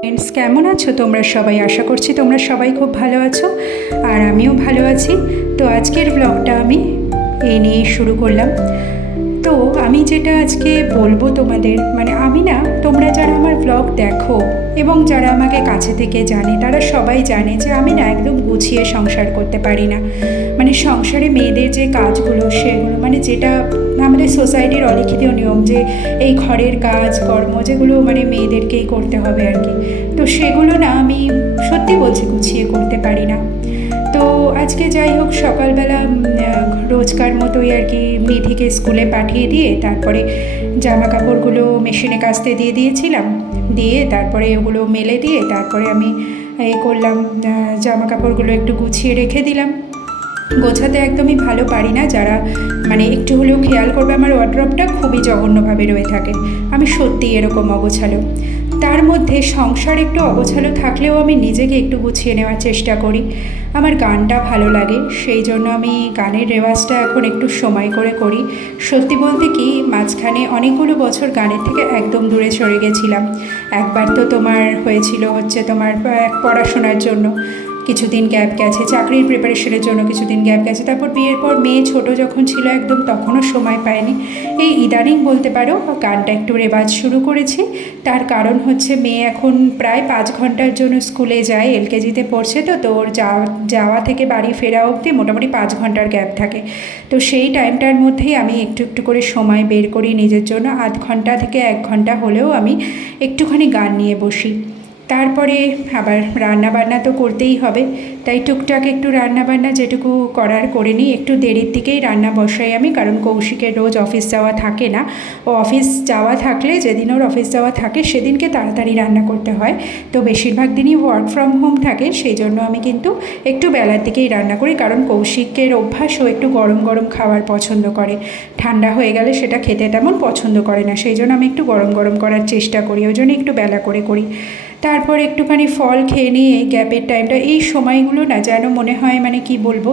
Friends কেমন আছো? তোমরা সবাই? আশা করছি তোমরা সবাই খুব ভালো আছো, আর আমিও ভালো আছি। তো আজকের ব্লগটা আমি এই নিয়ে শুরু করলাম। তো আমি যেটা আজকে বলব তোমাদের মানে আমি না, তোমরা যারা আমার ব্লগ দেখো এবং যারা আমাকে কাছে থেকে জানে, তারা সবাই জানে যে আমি না একদম গুছিয়ে সংসার করতে পারি না। মানে সংসারে মেয়েদের যে কাজগুলো, সেগুলো মানে যেটা আমাদের সোসাইটির অলিখিত নিয়ম যে এই ঘরের কাজ, কর্ম, যেগুলো মানে মেয়েদেরকেই করতে হবে আর কি। তো সেগুলো না আমি সত্যি বলছি গুছিয়ে করতে পারি না। তো আজকে যাই হোক, সকালবেলা রোজকার মতোই আর কি নিধিকে স্কুলে পাঠিয়ে দিয়ে তারপরে জামা কাপড়গুলো মেশিনে কাচতে দিয়ে দিয়েছিলাম। দিয়ে তারপরে ওগুলো মেলে দিয়ে তারপরে আমি, এ, করলাম জামা কাপড়গুলো একটু গুছিয়ে রেখে দিলাম। গোছাতে একদমই ভালো পারি না যারা মানে একটু হলেও খেয়াল করবে আমার ওয়ার্ড্রপটা খুবই জঘন্যভাবে রয়ে থাকে। আমি সত্যি এরকম অগোছালো। তার মধ্যে সংসার একটু অগোছালো থাকলেও আমি নিজেকে একটু গুছিয়ে নেওয়ার চেষ্টা করি। আমার গানটা ভালো লাগে, সেই জন্য আমি গানের রেওয়াজটা এখন একটু সময় করে করি। সত্যি বলতে কি, মাঝখানে অনেকগুলো বছর গানের থেকে একদম দূরে সরে গেছিলাম। একবার তো তোমার হয়েছিল হচ্ছে তোমার পড়াশোনার জন্য। কিছুদিন গ্যাপ গেছে, চাকরির প্রিপারেশনের জন্য কিছুদিন গ্যাপ গেছে, তারপর বিয়ের পর মেয়ে ছোট যখন ছিল একদম তখনও সময় পায়নি। এই ইদানিং বলতে পারো, গানটা একটু রেওয়াজ শুরু করেছি, তার কারণ হচ্ছে মেয়ে এখন প্রায় পাঁচ ঘণ্টার জন্য স্কুলে যায় এলকেজিতে পড়ছে তো তো ওর যাওয়া যাওয়া থেকে বাড়ি ফেরা অবধি মোটামুটি পাঁচ ঘণ্টার গ্যাপ থাকে। তো সেই টাইমটার মধ্যেই আমি একটু একটু করে সময় বের করি নিজের জন্য, আধ ঘণ্টা থেকে এক ঘণ্টা হলেও আমি একটুখানি গান নিয়ে বসি। তারপরে আবার রান্না বান্না তো করতেই হবে, তাই টুকটাক একটু রান্না বান্না যেটুকু করার করে নিই, একটু দেরির দিকেই রান্না বসাই আমি, কারণ কৌশিকের রোজ অফিস যাওয়া থাকে না। ও অফিস যাওয়া থাকলে, যেদিন ওর অফিস যাওয়া থাকে সেদিনকে তাড়াতাড়ি রান্না করতে হয়। তো বেশিরভাগ দিনই ওয়ার্ক ফ্রম হোম থাকে সেই জন্য আমি কিন্তু একটু বেলার দিকেই রান্না করি, কারণ কৌশিকের অভ্যাস ও একটু গরম গরম খাবার পছন্দ করে। ঠান্ডা হয়ে গেলে সেটা খেতে তেমন পছন্দ করে না সেই জন্য আমি একটু গরম গরম করার চেষ্টা করি, ওই জন্য একটু বেলা করে করি। তারপর একটুখানি ফল খেয়ে নিয়ে এই গ্যাপের টাইমটা, এই সময়গুলো না যেন মনে হয় মানে কি বলব,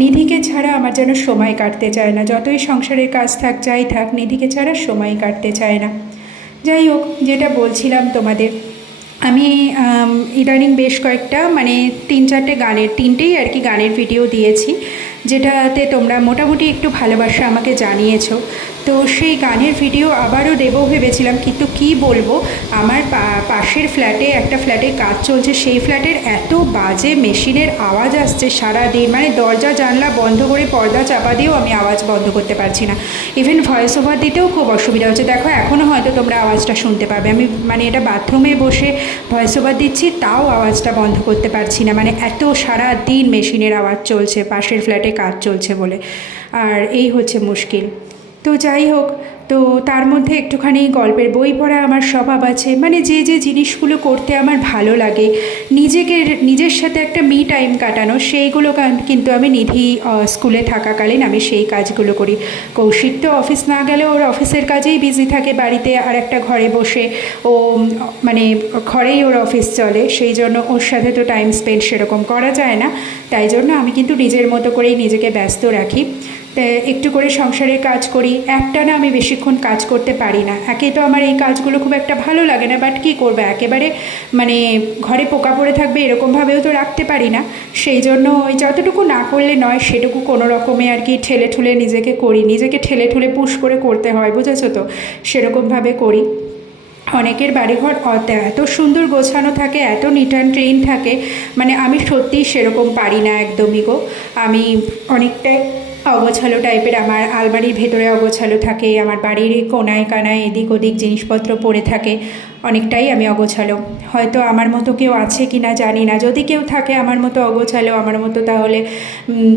নিধিকে ছাড়া আমার যেন সময় কাটতে চায় না। যতই সংসারের কাজ থাক, যাই থাক, নিধিকে ছাড়া সময় কাটতে চায় না। যাই হোক, যেটা বলছিলাম তোমাদের, আমি ইদানিং বেশ কয়েকটা মানে তিন চারটে গানের, তিনটেই আর কি গানের ভিডিও দিয়েছি। যেটাতে তোমরা মোটামুটি একটু ভালোবাসা আমাকে জানিয়েছো। তো সেই গানের ভিডিও আবারও দেবো ভেবেছিলাম, কিন্তু কি বলব, আমার পাশের ফ্ল্যাটে একটা ফ্ল্যাটে কাজ চলছে, সেই ফ্ল্যাটের এত বাজে মেশিনের আওয়াজ আসছে সারা দিন মানে দরজা, জানলা বন্ধ করে পর্দা চাপা দিয়েও আমি আওয়াজ বন্ধ করতে পারছি না। ইভেন ভয়েস ওভার দিতেও খুব অসুবিধা হচ্ছে। দেখো এখনও হয়তো তোমরা আওয়াজটা শুনতে পাবে। আমি মানে এটা বাথরুমে বসে ভয়েস ওভার দিচ্ছি, তাও আওয়াজটা বন্ধ করতে পারছি না। মানে এত সারা দিন মেশিনের আওয়াজ চলছে, পাশের ফ্ল্যাটে কাজ চলছে বলে। আর এই হচ্ছে মুশকিল। তো যাই হোক, তো তার মধ্যে একটুখানি গল্পের বই পড়া আমার স্বভাব আছে। মানে যে যে জিনিসগুলো করতে আমার ভালো লাগে, নিজেকে নিজের সাথে একটা মি টাইম কাটানো, সেইগুলো কিন্তু আমি নিধি স্কুলে থাকাকালীন আমি সেই কাজগুলো করি। কৌশিক তো অফিস না গেলে ওর অফিসের কাজেই বিজি থাকে বাড়িতে আর একটা ঘরে বসে। ও মানে ঘরেই ওর অফিস চলে, সেই জন্য ওর সাথে তো টাইম স্পেন্ড সেরকম করা যায় না। তাই জন্য আমি কিন্তু নিজের মতো করেই নিজেকে ব্যস্ত রাখি। একটু করে সংসারের কাজ করি। একটা না আমি বেশিক্ষণ কাজ করতে পারি না। একে তো আমার এই কাজগুলো খুব একটা ভালো লাগে না বাট কী করব? একেবারে মানে ঘরে পোকা পড়ে থাকবে এরকমভাবেও তো রাখতে পারি না। সেই জন্য ওই যতটুকু না করলে নয়, সেটুকু কোনো রকমে আর কি ঠেলে ঠুলে নিজেকে করি। নিজেকে ঠেলে ঠুলে পুশ করে করতে হয়, বুঝেছ তো? সেরকমভাবে করি। অনেকের বাড়িঘর এত সুন্দর গোছানো থাকে, এত নিট অ্যান্ড ক্লিন থাকে। মানে আমি সত্যিই সেরকম পারি না একদমই গো। আমি অনেকটাই অগোছালো টাইপের আমার আলমারির ভেতরে অগোছালো থাকে, আমার বাড়ির কোনায় কানায় এদিক ওদিক জিনিসপত্র পড়ে থাকে, অনেকটাই আমি অগোছালো। হয়তো আমার মতো কেউ আছে কি না জানি না। যদি কেউ থাকে আমার মতো অগোছালো, আমার মতো তাহলে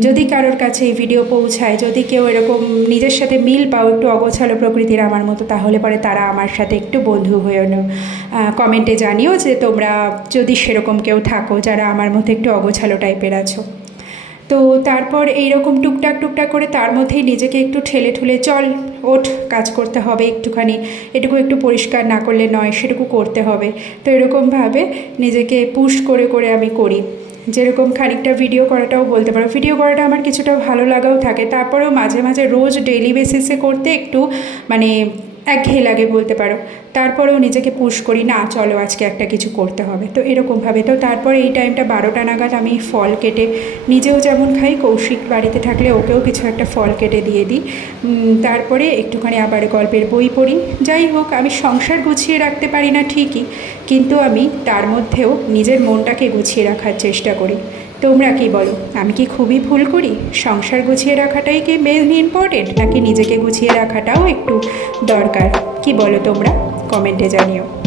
যদি কারোর কাছে এই ভিডিও পৌঁছায়, যদি কেউ এরকম নিজের সাথে মিল পাও একটু অগোছালো প্রকৃতির আমার মতো, তাহলে পরে তারা আমার সাথে একটু বন্ধু হয়ে কমেন্টে জানিও যে তোমরা যদি সেরকম কেউ থাকো, যারা আমার মতো একটু অগোছালো টাইপের আছো। তো তারপর এইরকম টুকটাক টুকটাক করে তার মধ্যেই নিজেকে একটু ঠেলে ঠুলে, চল, ওঠ, কাজ করতে হবে একটুখানি। এটুকু একটু পরিষ্কার না করলে নয়, সেটুকু করতে হবে। তো এরকমভাবে নিজেকে পুশ করে করে আমি করি। যেরকম খানিকটা ভিডিও করাটাও বলতে পারো। ভিডিও করাটা আমার কিছুটা ভালো লাগাও থাকে। তারপরেও মাঝে মাঝে রোজ ডেইলি বেসিসে করতে একটু মানে একঘেয়ে লাগে বলতে পারো। তারপরেও নিজেকে পুশ করি, না, চলো আজকে একটা কিছু করতে হবে। তো এরকমভাবে। তো তারপরে এই টাইমটা বারোটা নাগাদ আমি ফল কেটে, নিজেও যেমন খাই, কৌশিক বাড়িতে থাকলে ওকেও কিছু একটা ফল কেটে দিয়ে দিই। তারপরে একটুখানি আবার গল্পের বই পড়ি। যাই হোক, আমি সংসার গুছিয়ে রাখতে পারি না ঠিকই, কিন্তু আমি তার মধ্যেও নিজের মনটাকে গুছিয়ে রাখার চেষ্টা করি। তোমরা কি বলো? আমি কি খুবই ভুল করি? সংসার গুছিয়ে রাখাটাই কি মেন ইম্পর্টেন্ট নাকি নিজেকে গুছিয়ে রাখাটাও একটু দরকার? কি বলো তোমরা? কমেন্টে জানিও।